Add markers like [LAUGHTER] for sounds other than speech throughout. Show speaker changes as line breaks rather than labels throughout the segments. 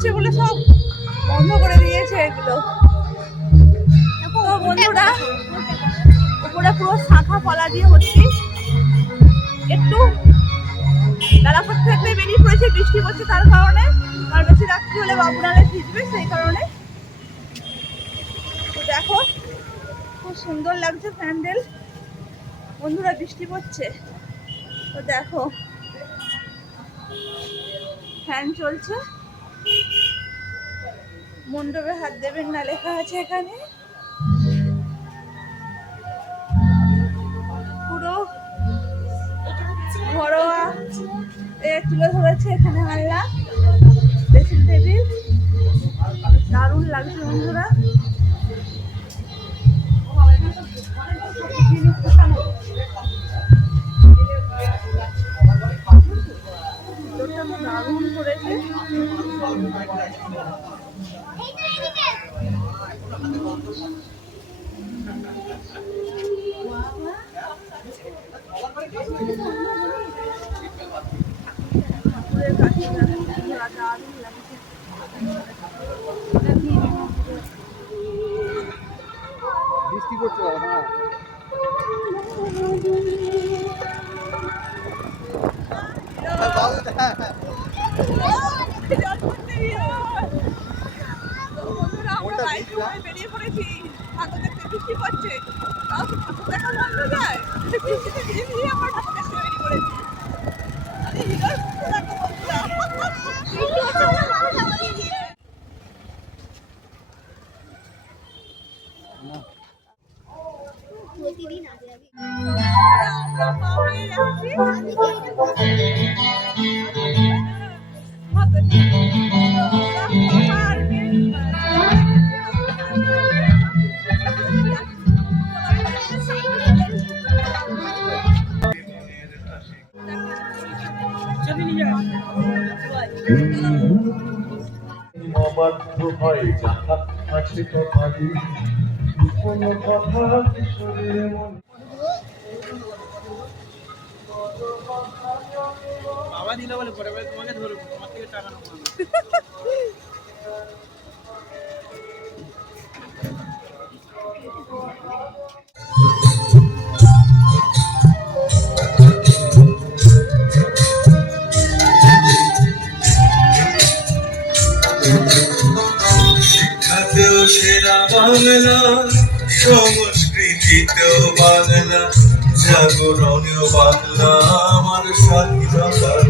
পড়ছে বলে সব বন্ধ করে দিয়েছে এগুলো। তো বন্ধুরা, উপরে পুরো শাখা ফলা দিয়ে হচ্ছি একটু বেলা করতে থাকলে বেরিয়ে পড়েছে, বৃষ্টি পড়ছে তার কারণে। আর বেশি রাত্রি হলে বাবুরালে ভিজবে সেই কারণে। তো দেখো, খুব সুন্দর লাগছে প্যান্ডেল। বন্ধুরা, বৃষ্টি পড়ছে। তো দেখো, ফ্যান চলছে। মণ্ডপে হাত দেবেন না, লেখা আছে এখানে। পুরো ঘরোয়া এ তুলে ধরেছে এখানে আল্লাহ ড্রেসিং টেবিল দারুণ লাগছে বন্ধুরা। দারুণ করেছে। ঠাকুরের কাছে দারুণ লাগছে
বৃষ্টি পড়ছে বাবা হ্যাঁ হ্যাঁ
你你你
你要 হয়
যাহা আছে কপালে কোনো কথা কিশোরের মনে
বাবা দিল বলে পরে বলে তোমাকে ধরবো তোমার থেকে টাকা নেব [LAUGHS]
বাংলা সংস্কৃতিতেও বাংলা জাগরণীয় বাংলা আমার স্বাধীনতাতেও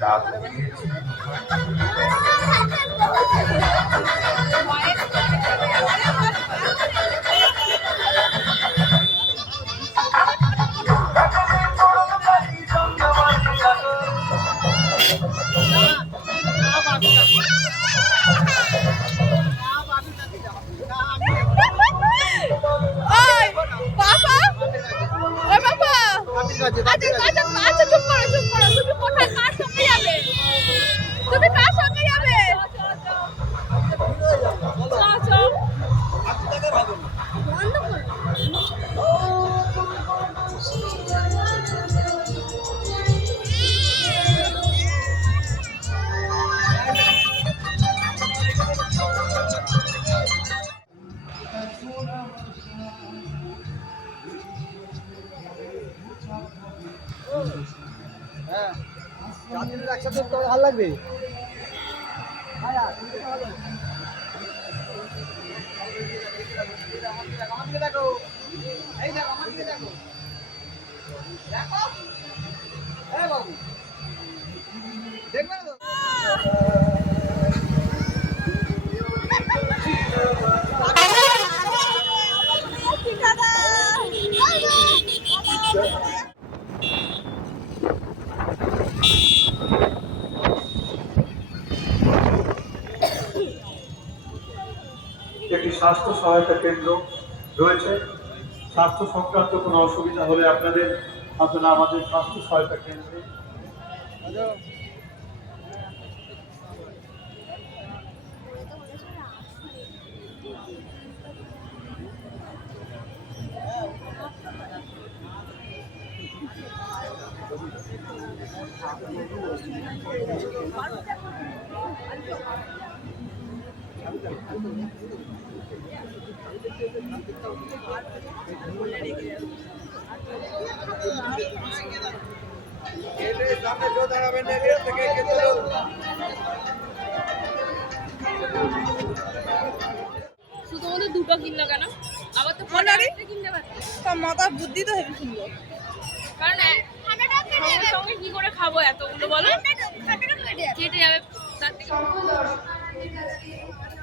ডাক দিয়েছি তো ভালো। লাগবে? দেখো এই দেখো। আমার দেখবে
স্বাস্থ্য সহায়তা কেন্দ্র রয়েছে। স্বাস্থ্য সংক্রান্ত কোনো অসুবিধা হলে আপনাদের আপনারা আমাদের স্বাস্থ্য সহায়তা কেন্দ্রে
সামনে কেউ দাঁড়াবেন না থেকে
দুটো কিনলো কেন? আবার তো? পনেরো কিনতে পারতো
তার মাথার বুদ্ধি তো হেবি সুন্দর।
কারণ সঙ্গে সঙ্গে কি করে খাব এতগুলো বলো? কেটে যাবে তার থেকে।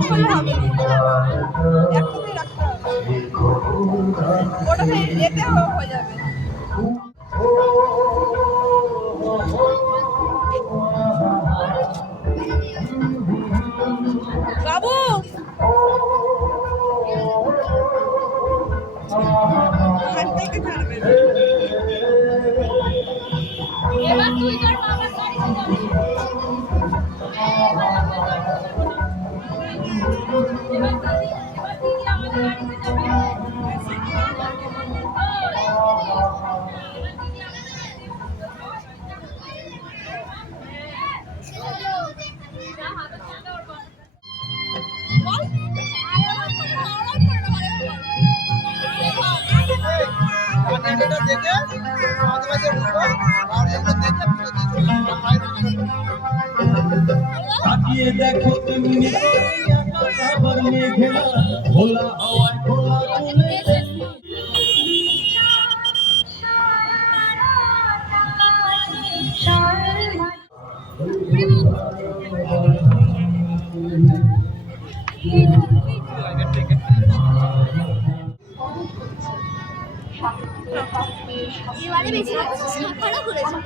হবে না। একসাথেই রাখতে হবে ওটাতে এতে হয়ে যাবে বাবু
এবার তুই তোর মামার বাড়িতে যাবি
দেখে আমাদের কাছে আর এগুলো দেখে পুরো দিয়ে
তাকিয়ে দেখো তুমি আকাশ মেঘেলা ভোলা হাওয়ায় ভোলা চলে
এবারে বেশি সাফারও করেছে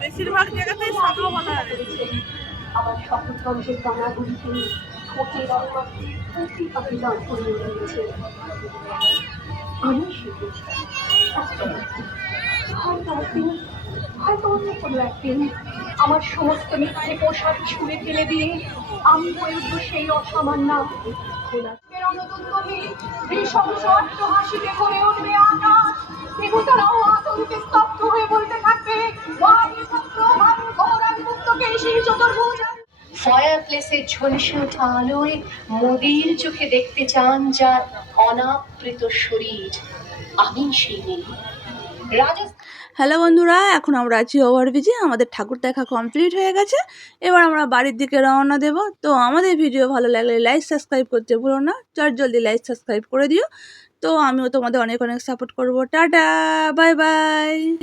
বেশিরভাগ জায়গাতেই শাখা বলা
আবার শপথগঞ্জের গানাগুলিতে ঠোঁটের প্রতি পাখি দাঁড় করিয়ে দিয়েছে আমি শিখেছি। হয়তো অন্য কোনো একদিন আমার সমস্ত মিথ্যে পোশাক ছুঁড়ে ফেলে দিয়ে আমি হয়ে সেই অসামান্য হাসিতে ভরে উঠবে আকাশ। দেবতারাও আতঙ্কে স্তব্ধ হয়ে বলতে চোখে দেখতে চান যার অনাবৃত শরীর। আমি সেই
হ্যালো বন্ধুরা, এখন আমরা আছি ওভারব্রিজে। আমাদের ঠাকুর দেখা কমপ্লিট হয়ে গেছে। এবার আমরা বাড়ির দিকে রওনা দেব। তো আমাদের ভিডিও ভালো লাগলে লাইক সাবস্ক্রাইব করতে ভুলো না। চট জলদি লাইক সাবস্ক্রাইব করে দিও। তো আমিও তোমাদের অনেক অনেক সাপোর্ট করব। Tata bye bye